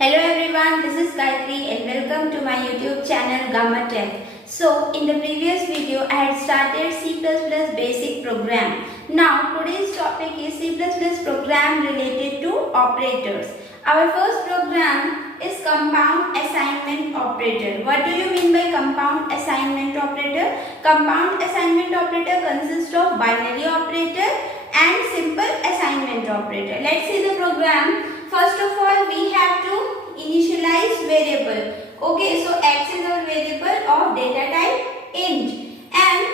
Hello everyone, this is Gayatri and welcome to my YouTube channel Gamma Tech. So, in the previous video, I had started C++ basic program. Now, today's topic is C++ program related to operators. Our first program is compound assignment operator. What do you mean by compound assignment operator? Compound assignment operator consists of binary operator and simple assignment operator. Let's see the program. First of all, we have to initialize variable. Okay, so x is our variable of data type int, and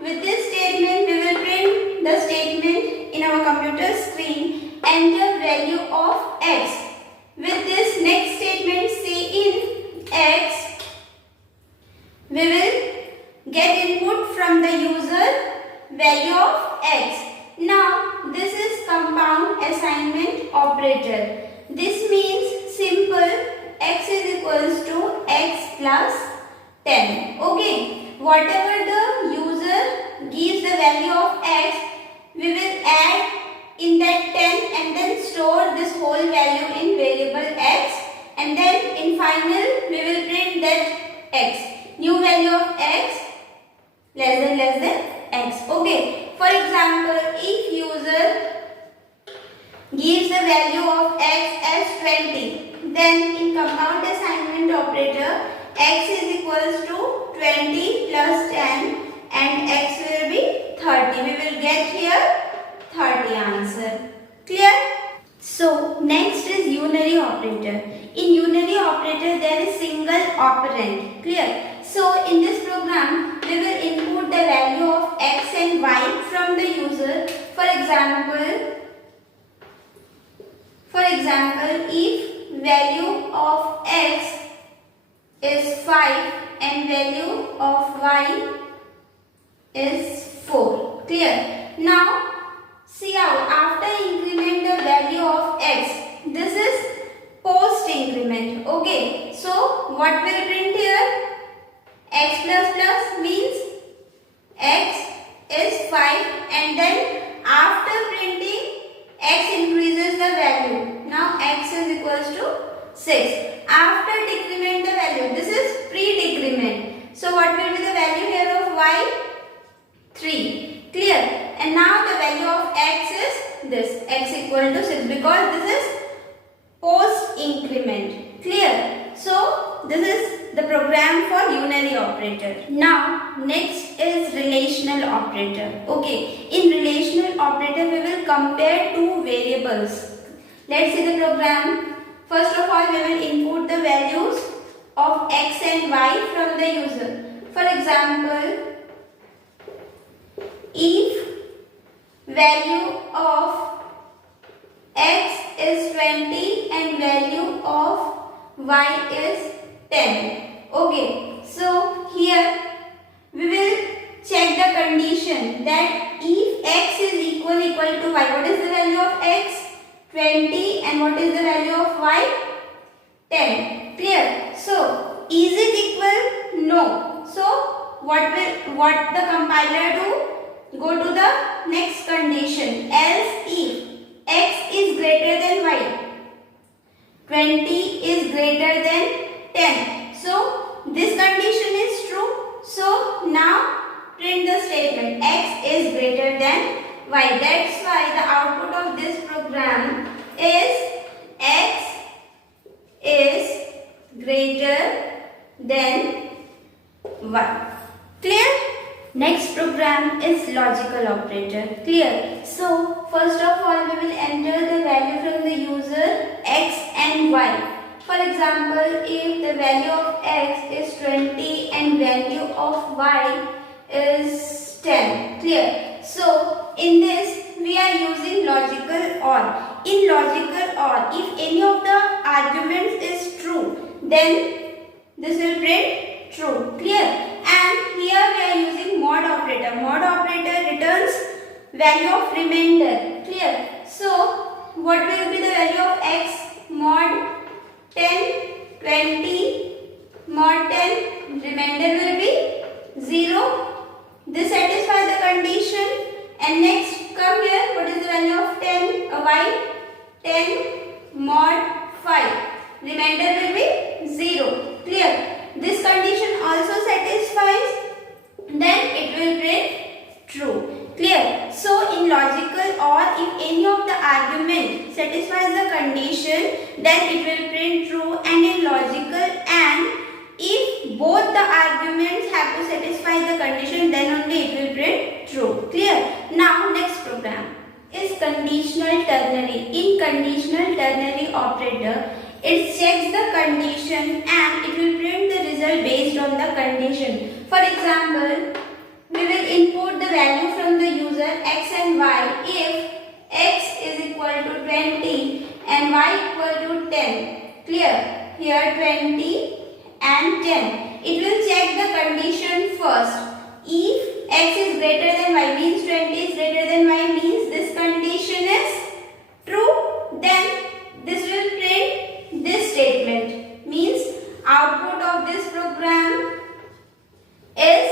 with this statement we will print the statement in our computer screen, enter value of x. With this next statement, say in x, we will get input from the user value of x. Now this is compound assignment operator. This means simple x is equals to x plus 10. Okay, whatever the user gives the value of x, we will add in that 10 and then store this whole value in variable x, and then in final we will print that x, new value of x less than x. Okay, for example, if user gives the value of x as 20, then in compound assignment operator x is equals to 20 plus 10 and x will be 30. We will get here 30 answer. Clear? So next is unary operator. In unary operator there is single operand. Clear? So in this program we will input the value of x and y from the user. For example, if value of x is 5 and value of y is 4. Clear? Now see out, after increment the value of x, this is post increment. Okay, so what will print here? X plus plus means x is 5 and then after printing x increases the value. Now x is equals to 6. After decrement the value, this is pre-decrement. So what will be the value here of y? 3. Clear? And now the value of x is this, x equal to 6, because this is post increment. Clear? So this is the program for unary operator. Now next is relational operator. Okay, in relational operator we will compare two variables. Let's see the program. First of all, we will input the values of x and y from the user. For example, if value of x is 20 and value of y is 10. Okay, so here we will check the condition that if x is equal to y, what is the value of x? 20, and what is the value of y? 10. Clear? So is it equal? No. So what the compiler do? Go to the next condition, else if x is greater than y, 20 is greater than 10. So this condition is true. So now print the statement x is greater than y. That's why the output of this program is x is greater than y. Clear? Next program is logical operator. Clear? So first of all we will enter the value from the user x and y. For example, if the value of x is 20 and value of y is 10. Clear? So in this we are using logical OR. In logical OR, if any of the arguments is true, then this will print true. Clear? And here we are using mod operator. Mod operator returns value of remainder. Clear? So what will be the value of x? Mod 10, 20, mod 10, remainder will be 0. This satisfies the condition. And next come here, what is the value of 10? Y? 10 mod 5. remainder will be 0. Clear? This condition also satisfies, then it will print true. Clear? So in logical or if any of the argument satisfies the condition, then it will print true, and in logical and if both the arguments have to satisfy the condition, then only it will print true. Clear? Now next program is conditional ternary. In conditional ternary operator, it checks the condition and it will print the result based on the condition. For example, we will input the value from the user x and y. If x is equal to 20 and y equal to 10. Clear? Here 20 and 10. It will check the condition first. If x is greater than y means 20 is greater than y means this condition is true, then this will print this statement. Means output of this program is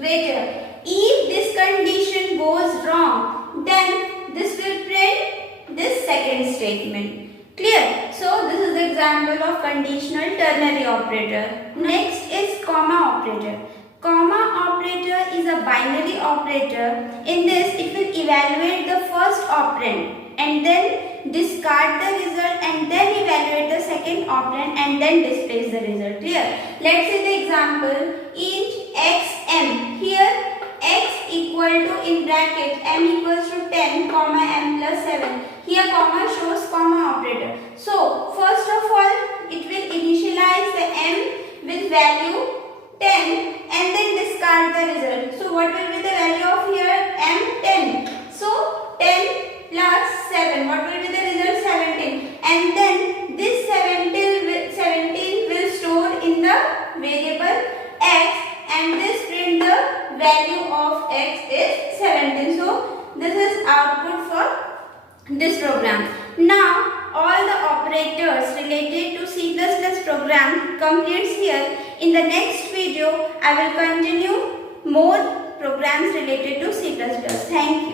greater. If this condition goes wrong, then this will print this second statement. Clear? So this is the example of conditional ternary operator. Next is comma operator. Comma operator is a binary operator. In this, it will evaluate the first operand and then discard the result and then evaluate the second operand and then displays the result. Clear? Let's say the example int xm. Here x equal to in bracket m equals to 10 comma m plus 7. Here comma shows comma operator. So first of all it will initialize the m with value 10 and then discard the result. So what will be the value of here m? 10. So 10 plus 7. What will be the result? 17. And then this 17 will store in the variable x and this print the value of x is 17. So this is output for this program. Now all the operators related to C++ program completes here. In the next video I will continue more programs related to C++. Thank you.